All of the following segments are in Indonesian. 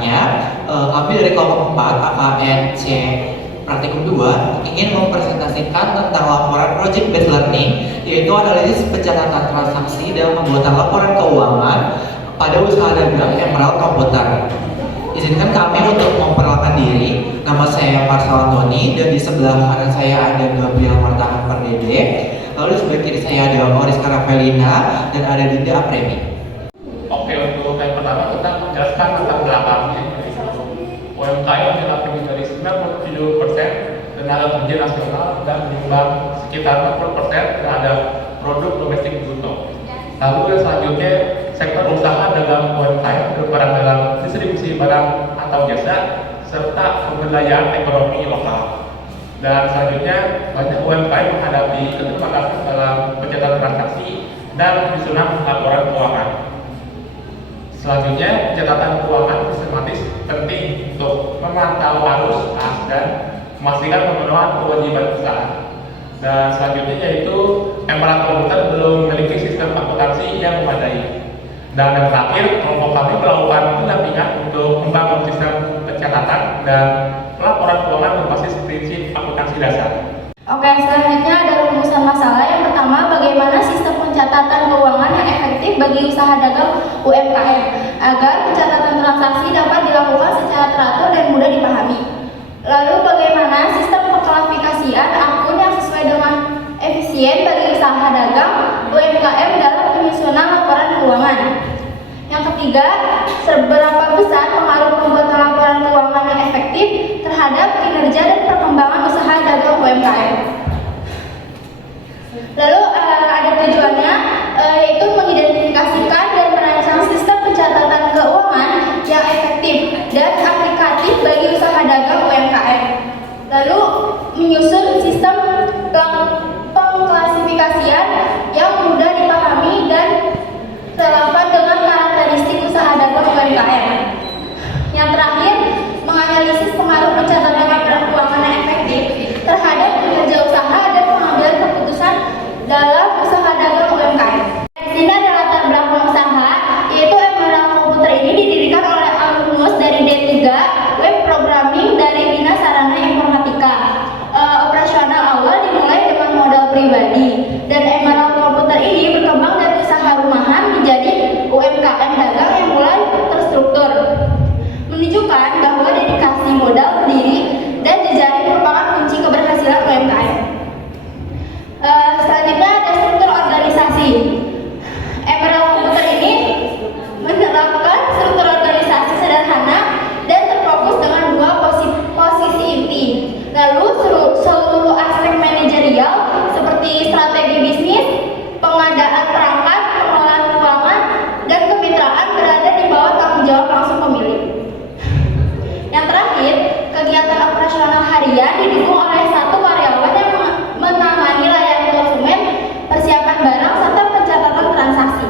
perkenalkannya, kami dari kelompok 4 AKN C Praktikum 2 ingin mempresentasikan tentang laporan Project Based Learning, yaitu analisis pencatatan transaksi dan pembuatan laporan keuangan pada usaha dagang Emerald Komputer. Izinkan kami untuk memperkenalkan diri. Nama saya Marcel Antoni dan di sebelah kanan saya ada Gabriel Martahan Pardede. Lalu di sebelah kiri saya ada Oriska Ravelina dan ada Dinda Apremi. Oke, untuk yang pertama kita menjelaskan tentang belakangnya. UMKM dilakukan dari 97% tenaga kerja nasional dan menyumbang sekitar 40% terhadap produk domestik bruto. Lalu yang selanjutnya, sektor usaha dalam UMKM berperan dalam distribusi barang atau jasa serta pemberdayaan ekonomi lokal. Dan selanjutnya, banyak UMKM menghadapi keterbatasan dalam pencatatan transaksi dan penyusunan laporan keuangan. Selanjutnya, pencatatan keuangan sistematis penting untuk memantau arus kas dan memastikan pemenuhan kewajiban usaha. Dan selanjutnya yaitu Emerald Komputer belum memiliki sistem akuntansi yang memadai. Dan yang terakhir, kelompok kami melakukan pendampingan untuk membangun sistem pencatatan dan pelaporan keuangan berbasis prinsip akuntansi dasar. Oke, selanjutnya ada rumusan masalah. Yang pertama, bagaimana sistem pencatatan keuangan yang efektif bagi usaha dagang UMKM agar pencatatan transaksi dapat dilakukan secara teratur dan mudah dipahami. Lalu, bagaimana sistem pengklasifikasian akun yang sesuai dengan efisien bagi usaha dagang UMKM dalam penyusunan laporan keuangan. Yang ketiga, seberapa besar pengaruh pembuatan laporan keuangan yang efektif terhadap kinerja dan perkembangan usaha dagang UMKM. Lalu ada tujuannya, yaitu mengidentifikasikan dan merancang sistem pencatatan keuangan yang efektif dan aplikatif bagi usaha dagang UMKM. Lalu menyusun sistem pengklasifikasian yang mudah dipahami dan relevan dengan karakteristik usaha dagang UMKM. Yang terakhir, menganalisis pengaruh pencatatan laporan keuangan yang efektif terhadap kinerja usaha dan pengambilan keputusan dalam usaha dagang UMKM. Di sini ada latar belakang usaha, yaitu Emerald Komputer ini didirikan oleh alumnus dari D3 Web Programming dari Dinas Sarana Informatika. Operasional awal dimulai dengan modal pribadi, dan Emerald Komputer ini berkembang dari usaha rumahan menjadi UMKM dagang yang mulai terstruktur, menunjukkan bahwa dedikasi modal sendiri dan jejaring merupakan kunci keberhasilan UMKM. Selanjutnya ada struktur organisasi. Emerald Komputer ini menerapkan struktur organisasi sederhana dan terfokus dengan dua posisi inti. Lalu seluruh aspek manajerial seperti strategi bisnis, pengadaan perangkat, pengelolaan keuangan, dan kemitraan berada di bawah tanggung jawab langsung pemilik. Yang terakhir, kegiatan operasional harian didukung oleh satu karyawan yang menangani layanan konsumen, persiapan barang, serta pencatatan transaksi.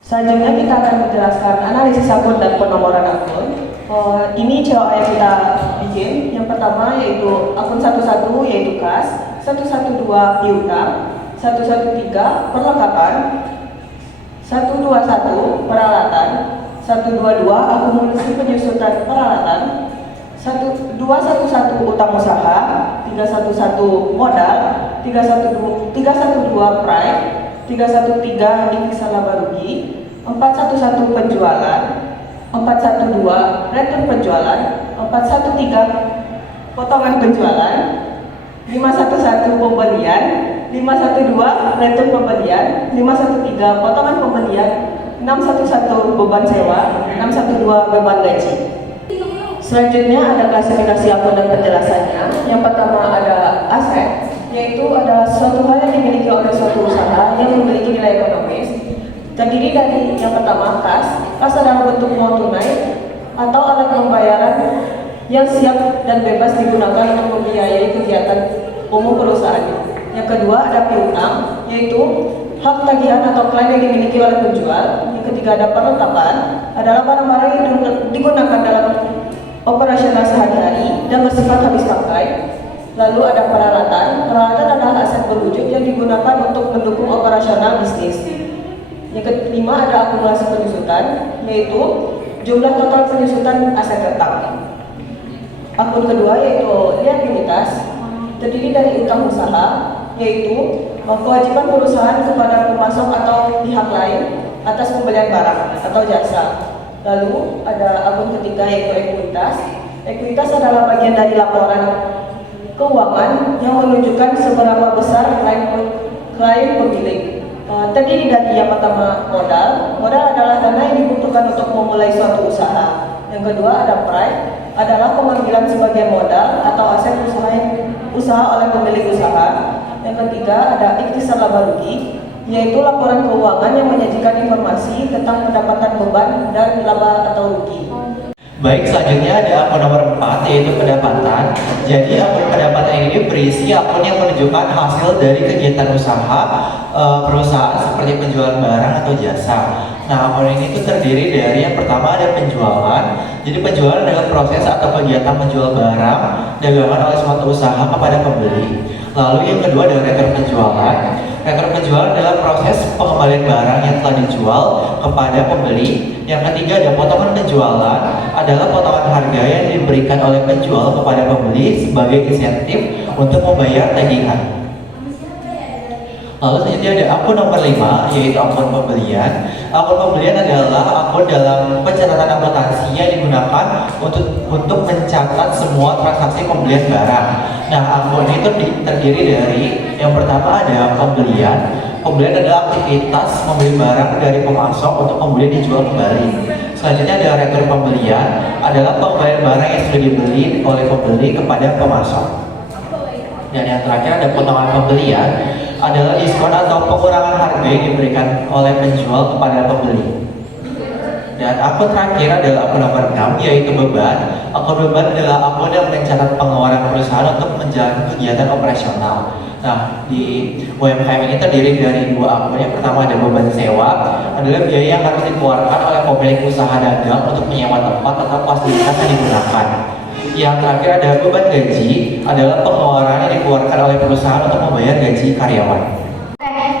Selanjutnya kita akan menjelaskan analisis akun dan penomoran akun. Ini COA yang kita bikin. Yang pertama yaitu akun 11 yaitu kas, 112 piutang, 113 perlengkapan, 121 peralatan, 122 akumulasi penyusutan peralatan, 211 utang usaha, 311 modal, 312 prime, 313 divisa laba rugi, 411 penjualan, 412 return penjualan, 413 potongan penjualan, 511 pembelian, 512 return pembelian, 513 potongan pembelian, 611 beban sewa, 612 beban gaji. Selanjutnya ada klasifikasi akun dan penjelasannya. Yang pertama ada aset, yaitu adalah suatu hal yang dimiliki oleh suatu usaha yang memiliki nilai ekonomis. Terdiri dari yang pertama kas adalah bentuk uang tunai atau alat pembayaran yang siap dan bebas digunakan untuk membiayai kegiatan umum perusahaan. Yang kedua ada piutang, yaitu hak tagihan atau klaim yang dimiliki oleh penjual. Yang ketiga ada perlengkapan, adalah barang-barang yang digunakan dalam operasional sehari-hari dan bersifat habis pakai. Lalu ada peralatan adalah aset berwujud yang digunakan untuk mendukung operasional bisnis. Yang kelima ada akumulasi penyusutan, yaitu jumlah total penyusutan aset tetap. Akun kedua yaitu liabilitas, terdiri dari utang usaha, yaitu kewajiban perusahaan kepada pemasok atau pihak lain atas pembelian barang atau jasa. Lalu ada akun ketiga yaitu ekuitas. Ekuitas adalah bagian dari laporan keuangan yang menunjukkan seberapa besar klaim pemilik. Terdiri dari yang pertama modal. Modal adalah dana yang dibutuhkan untuk memulai suatu usaha. Yang kedua ada pride, adalah pengambilan sebagai modal atau aset usaha oleh pemilik usaha. Yang ketiga ada ikhtisar laba rugi, yaitu laporan keuangan yang menyajikan informasi tentang pendapatan beban dan laba atau rugi. Baik, selanjutnya ada akun nomor 4 yaitu pendapatan. Jadi akun pendapatan ini berisi akun yang menunjukkan hasil dari kegiatan usaha perusahaan seperti penjualan barang atau jasa. Nah, akun ini itu terdiri dari yang pertama ada penjualan. Jadi penjualan adalah proses atau kegiatan menjual barang dagangan oleh suatu usaha kepada pembeli. Lalu yang kedua ada rekor penjualan. Rekor penjualan adalah proses pengembalian barang yang telah dijual kepada pembeli. Yang ketiga ada potongan penjualan, adalah potongan harga yang diberikan oleh penjual kepada pembeli sebagai insentif untuk membayar tagihan. Lalu selanjutnya ada akun nomor 5 yaitu akun pembelian. Akun pembelian adalah akun dalam pencatatan akuntansi yang digunakan untuk mencatat semua transaksi pembelian barang. Nah, akun itu terdiri dari yang pertama ada pembelian. Pembelian adalah aktivitas membeli barang dari pemasok untuk kemudian dijual kembali. Selanjutnya ada rekor pembelian, adalah pembelian barang yang sudah dibeli oleh pembeli kepada pemasok. Dan yang terakhir ada potongan pembelian, adalah diskon atau pengurangan harga yang diberikan oleh penjual kepada pembeli. Dan akun terakhir adalah akun nomor 6 yaitu beban. Akun beban adalah akun yang mencatat pengeluaran perusahaan untuk menjalankan kegiatan operasional. Nah, di UMKM ini terdiri dari dua akun. Yang pertama ada beban sewa, adalah biaya yang harus dikeluarkan oleh pemilik usaha dagang untuk menyewa tempat atau fasilitas yang digunakan. Yang terakhir ada beban gaji, adalah pengeluaran yang dikeluarkan oleh perusahaan untuk membayar gaji karyawan.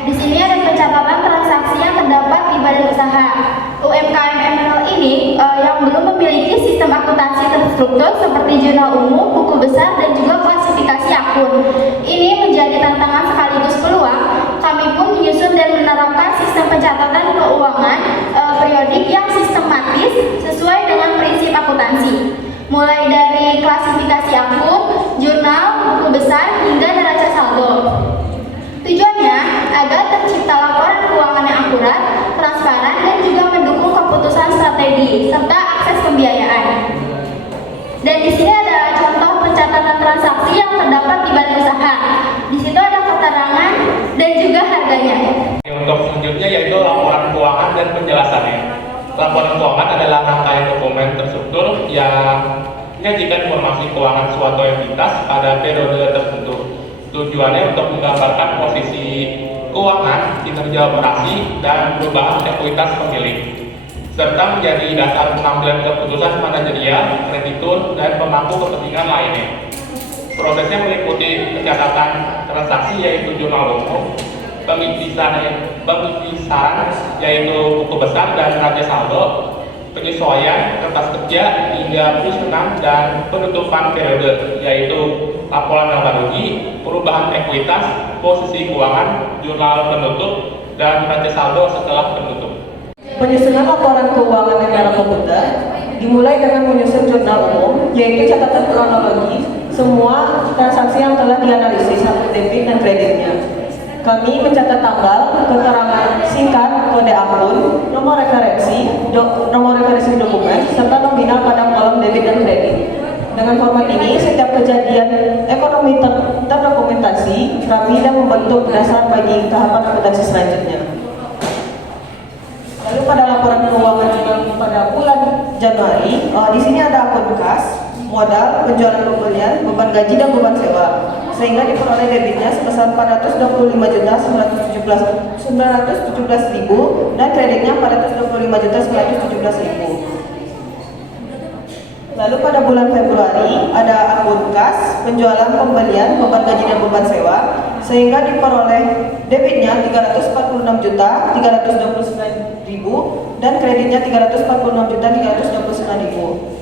Di sini ada pencatatan transaksi yang terdapat di badan usaha. UMKM MNL ini yang belum memiliki sistem akuntansi terstruktur seperti jurnal umum, buku besar, dan juga klasifikasi akun. Ini menjadi tantangan sekaligus peluang. Kami pun menyusun dan menerapkan sistem pencatatan keuangan periodik yang sistematis sesuai dengan prinsip akuntansi. Mulai dari klasifikasi akun, jurnal, buku besar, hingga neraca saldo. Tujuannya agar tercipta laporan keuangan yang akurat, transparan, dan juga mendukung keputusan strategi serta akses pembiayaan. Dan di sini ada contoh pencatatan transaksi yang terdapat di badan usaha. Di situ ada keterangan dan juga harganya. Untuk selanjutnya yaitu laporan keuangan dan penjelasannya. Laporan keuangan adalah rangkaian dokumen terstruktur yang menyajikan informasi keuangan suatu entitas pada periode tertentu. Tujuannya untuk menggambarkan posisi keuangan, kinerja operasi, dan perubahan ekuitas pemilik, serta menjadi dasar pengambilan keputusan manajerial, kreditur, dan pemangku kepentingan lainnya. Prosesnya meliputi pencatatan transaksi yaitu jurnal umum, pengisiran yaitu buku besar dan neraca saldo, penyesuaian kertas kerja hingga penyusunan dan penutupan periode yaitu laporan laba rugi, perubahan ekuitas, posisi keuangan, jurnal penutup, dan neraca saldo setelah penutup. Penyusunan laporan keuangan negara komputer dimulai dengan menyusun jurnal umum, yaitu catatan kronologi semua transaksi yang telah dianalisis sampai debit dan kreditnya. Kami mencatat tanggal, keterangan singkat, kode akun, nomor referensi dokumen, serta nominal pada kolom debit dan kredit. Dengan format ini, setiap kejadian ekonomi terdokumentasi, rapi dan membentuk dasar bagi tahapan akuntansi selanjutnya. Lalu pada laporan keuangan pada bulan Januari, di sini ada akun kas, modal, penjualan pembelian, beban gaji, dan beban sewa, sehingga diperoleh debitnya sebesar 425.917.000 dan kreditnya 425.917.000. Lalu pada bulan Februari ada akun kas, penjualan, pembelian, beban gaji dan beban sewa, sehingga diperoleh debitnya 346.329.000 dan kreditnya 346.329.000.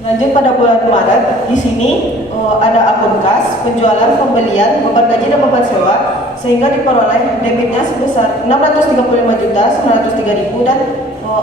Lanjut pada bulan Maret, di sini ada akun kas, penjualan, pembelian, beban gaji dan beban sewa, sehingga diperoleh debitnya sebesar 635.903.000 dan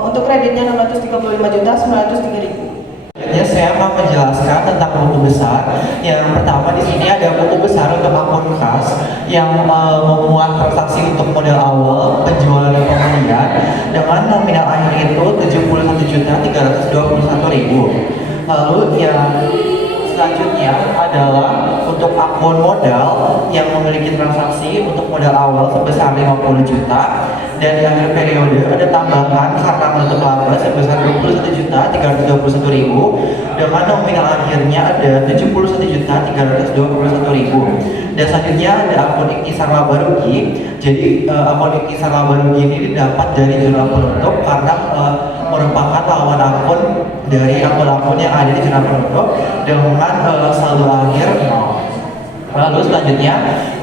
untuk kreditnya 635.903.000. Selanjutnya saya akan menjelaskan tentang buku besar. Yang pertama di sini ada buku besar untuk akun kas yang memuat transaksi untuk modal awal, penjualan dan pembelian dengan nominal akhir itu 71.321.000. Lalu yang selanjutnya adalah untuk akun modal yang memiliki transaksi untuk modal awal sebesar 50 juta dan di akhir periode ada tambahan karena menutup laba sebesar 21.321.000 dengan nominal akhirnya ada 71.321.000. Dan selanjutnya ada akun ikhtisar laba rugi. Jadi akun ikhtisar laba rugi ini didapat dari jurnal penutup karena merupakan lawan akun dari akun-akun yang ada di jurnal penutup dengan saldo akhir 0. Lalu selanjutnya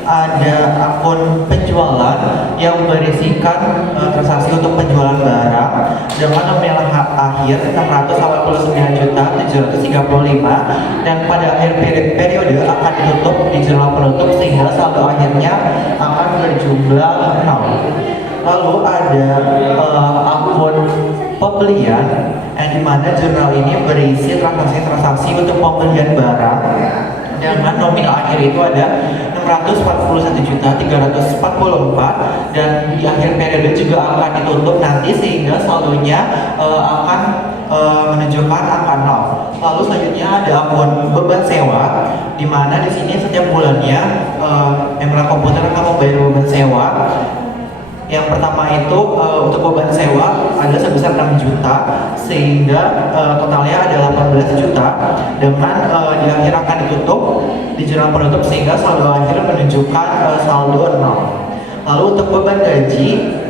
ada akun penjualan yang berisikan transaksi untuk penjualan barang dengan nominal akhir 689.735 dan pada akhir periode akan ditutup di jurnal penutup sehingga saldo akhirnya akan berjumlah 0. Lalu ada akun pembelian yang dimana jurnal ini berisi transaksi-transaksi untuk pembelian barang dengan nominal akhir itu ada 641.344 dan di akhir periode juga akan ditutup nanti sehingga saldonya akan menunjukkan angka 0. Lalu selanjutnya ada akun beban sewa di mana di sini setiap bulannya Emerald Komputer akan membayar beban sewa. Yang pertama itu untuk beban sewa ada sebesar 6 juta sehingga totalnya ada 18 juta dengan di akhir akan ditutup di jurnal penutup sehingga saldo akhir menunjukkan saldo 0. Lalu untuk beban gaji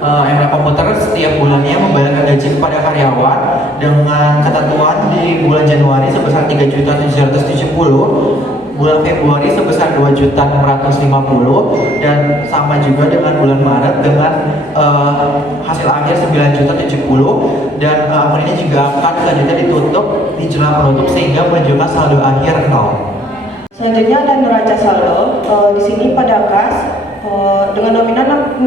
Emerald Komputer setiap bulannya membayarkan gaji kepada karyawan dengan ketentuan di bulan Januari sebesar 3.770, bulan Februari sebesar 2.650 dan sama juga dengan bulan Maret dengan hasil akhir 9.070 dan akun ini juga akan selanjutnya ditutup di jurnal penutup sehingga menunjukkan saldo akhir 0. Selanjutnya ada neraca saldo. Di sini pada kas dengan nominal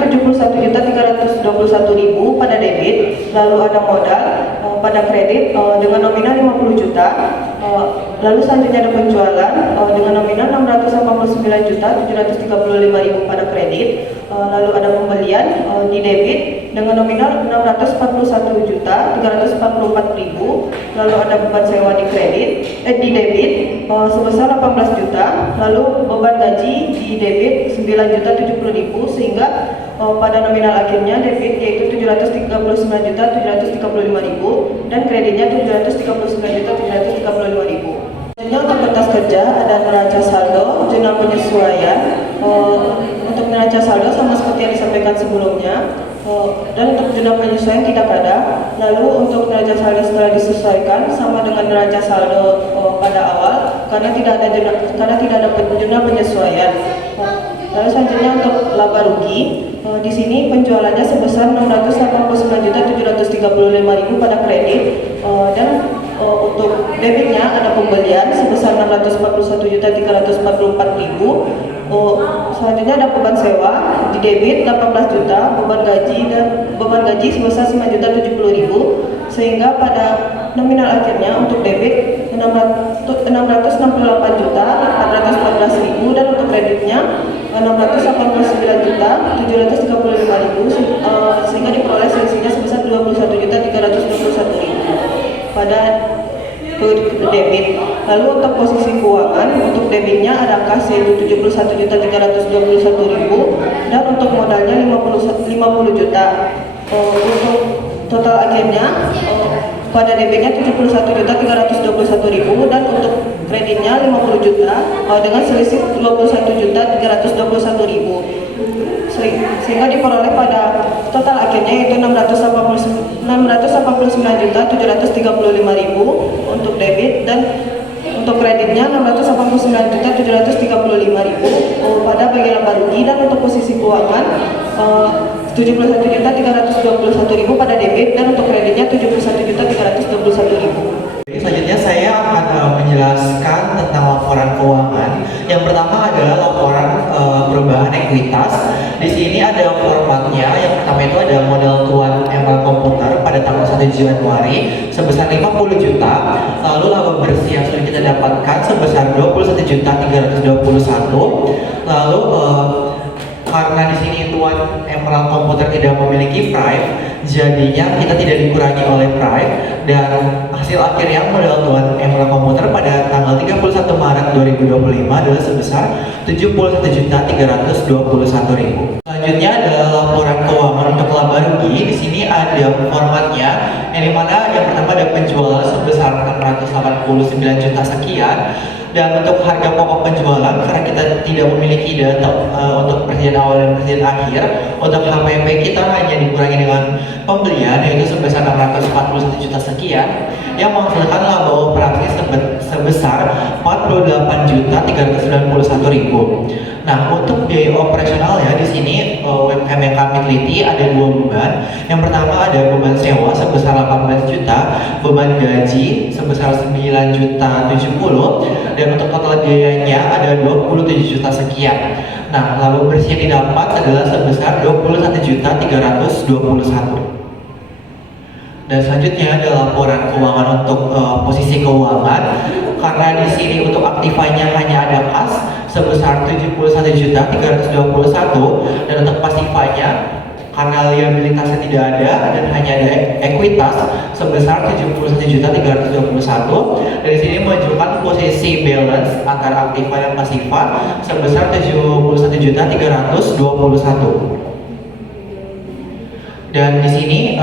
71.321.000 pada debit, lalu ada modal pada kredit dengan nominal 50 juta. Lalu selanjutnya ada penjualan dengan nominal 689.735.000 pada kredit. Lalu ada pembelian di debit dengan nominal 641.344.000. Lalu ada beban sewa di di debit sebesar 18 juta. Lalu beban gaji di debit 9.070.000 sehingga pada nominal akhirnya debit yaitu 739.735.000 dan kreditnya 739.735.000. Selanjutnya untuk kertas kerja ada neraca saldo, jurnal penyesuaian. Untuk neraca saldo sama seperti yang disampaikan sebelumnya, dan untuk jurnal penyesuaian tidak ada. Lalu untuk neraca saldo setelah disesuaikan sama dengan neraca saldo pada awal karena tidak ada jurnal penyesuaian. Lalu selanjutnya untuk laba rugi, di sini penjualannya sebesar 689.735.000 pada kredit dan untuk debitnya ada pembelian sebesar 641.344.000. Selanjutnya ada beban sewa di debit 18 juta, beban gaji sebesar 9.070.000 sehingga pada nominal akhirnya untuk debit 668.414.000 dan untuk kreditnya 689.735.000 sehingga diperoleh selisihnya sebesar 21.321.000 pada debit. Lalu untuk posisi keuangan, untuk debitnya ada kas yaitu 71.321.000 dan untuk modalnya 50 juta. Untuk total akhirnya pada debitnya 71.321.000 dan untuk kreditnya 50 juta dengan selisih 21.321.000. sehingga diperoleh pada total akhirnya yaitu 689.735.000 untuk debit dan untuk kreditnya 689.735.000 pada bagian laba rugi, dan untuk posisi keuangan 71.321.000 pada debit dan untuk kreditnya 71.321.000. Selanjutnya saya akan menjelaskan tentang laporan keuangan. Yang pertama adalah laporan perubahan ekuitas. Di sini ada formatnya. Yang pertama itu ada modal tuan ML komputer pada tanggal 1 Januari sebesar 50 juta. Lalu laba bersih yang sudah kita dapatkan sebesar 21.321. Lalu karena di sini tuan Emerald Komputer tidak memiliki Prime, jadinya kita tidak dikurangi oleh Prime, dan hasil akhir yang modal tuan Emerald Komputer pada tanggal 31 Maret 2025 adalah sebesar 71.321.000. Selanjutnya adalah laporan keuangan untuk laba rugi. Di sini ada formatnya, yang dimana yang pertama ada penjualan sebesar 689 juta sekian. Dan untuk harga pokok penjualan, karena kita tidak memiliki data untuk presiden awal dan presiden akhir, untuk HPP kita hanya dikurangi dengan pembelian yaitu sebesar 641 juta sekian, yang menghasilkan laba operasi sebesar 48.391.000. Nah, untuk biaya operasional ya di sini UMKM yang kami teliti ada dua beban. Yang pertama ada beban sewa sebesar 18 juta, beban gaji sebesar 9.070, dan untuk total biayanya ada 27 juta sekian. Nah, laba bersih yang didapat adalah sebesar 21.321. Dan selanjutnya ada laporan keuangan untuk posisi keuangan. Karena di sini untuk aktifanya hanya ada kas sebesar 71.321, dan untuk pasifanya karena liabilitasnya tidak ada dan hanya ada ekuitas sebesar 71.321. Dari sini menunjukkan posisi balance antara aktiva dan pasifa sebesar 71.321. Dan di sini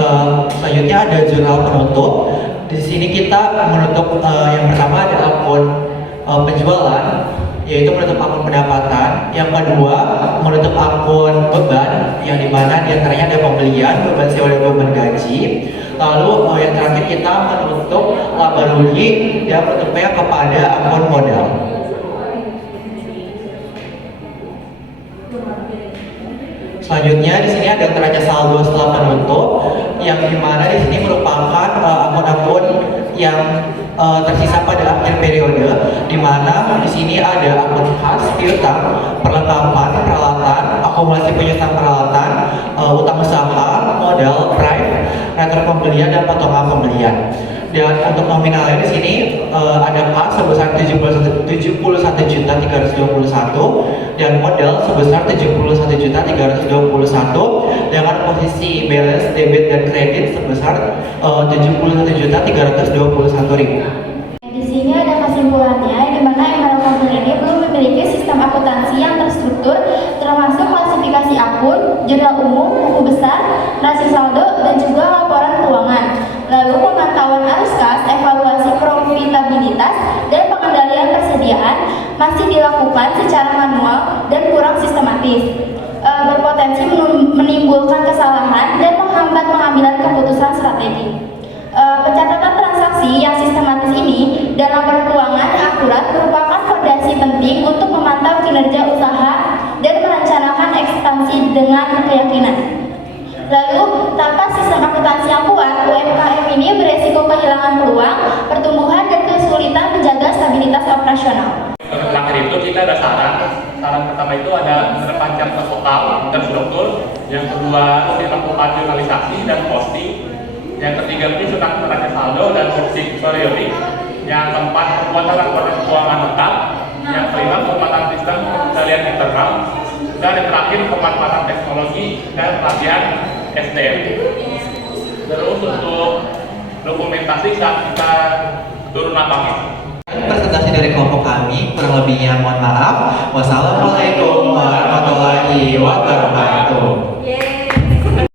selanjutnya ada jurnal penutup. Di sini kita menutup yang pertama ada akun penjualan, yaitu menutup akun pendapatan. Yang kedua menutup akun beban, yang dimana diantaranya ada pembelian, beban sewa dan beban gaji. Lalu yang terakhir kita menutup laba rugi dan menutupnya kepada akun modal. Selanjutnya di sini ada neraca saldo setelah penutup, yang dimana di sini merupakan akun-akun yang tersisa pada akhir periode, di mana di sini ada akun khas, piutang, perlengkapan, peralatan, akumulasi penyusunan peralatan, utang usaha, modal, prime, retro pembelian dan potongan pembelian. Dan untuk nominalnya di sini ada kas sebesar 71.321 dan modal sebesar 71.321 dengan posisi balance debit dan kredit sebesar 71.321.000. Di sini ada kesimpulannya, di mana Emerald Company ini belum memiliki sistem akuntansi yang terstruktur, termasuk klasifikasi akun, jurnal umum, buku besar, neraca saldo, dan juga laporan keuangan. Lalu pemantauan arus kas, evaluasi profitabilitas, dan pengendalian persediaan masih dilakukan secara manual dan kurang sistematis, berpotensi menimbulkan kesalahan dan menghambat pengambilan keputusan strategi. Pencatatan transaksi yang sistematis ini dan laporan keuangan yang akurat merupakan fondasi penting untuk memantau kinerja usaha dan merencanakan ekspansi dengan keyakinan. Lalu, tanpa sistem akuntansi yang kuat, UMKM ini beresiko kehilangan peluang, pertumbuhan, dan kesulitan menjaga stabilitas operasional. Untuk terakhir itu kita ada saran pertama itu ada memperpanjang total terstruktur, yang kedua dilakukan jurnalisasi dan posting, yang ketiga penyusunan neraca saldo dan fungsi periodik, yang keempat penguatan laporan keuangan lengkap, yang kelima penguatan sistem pengendalian internal, dan yang terakhir pemanfaatan teknologi dan pelatihan SDM. Terus untuk dokumentasi saat kita turun lapangan. Presentasi dari kelompok kami, kurang lebihnya mohon maaf. Wassalamualaikum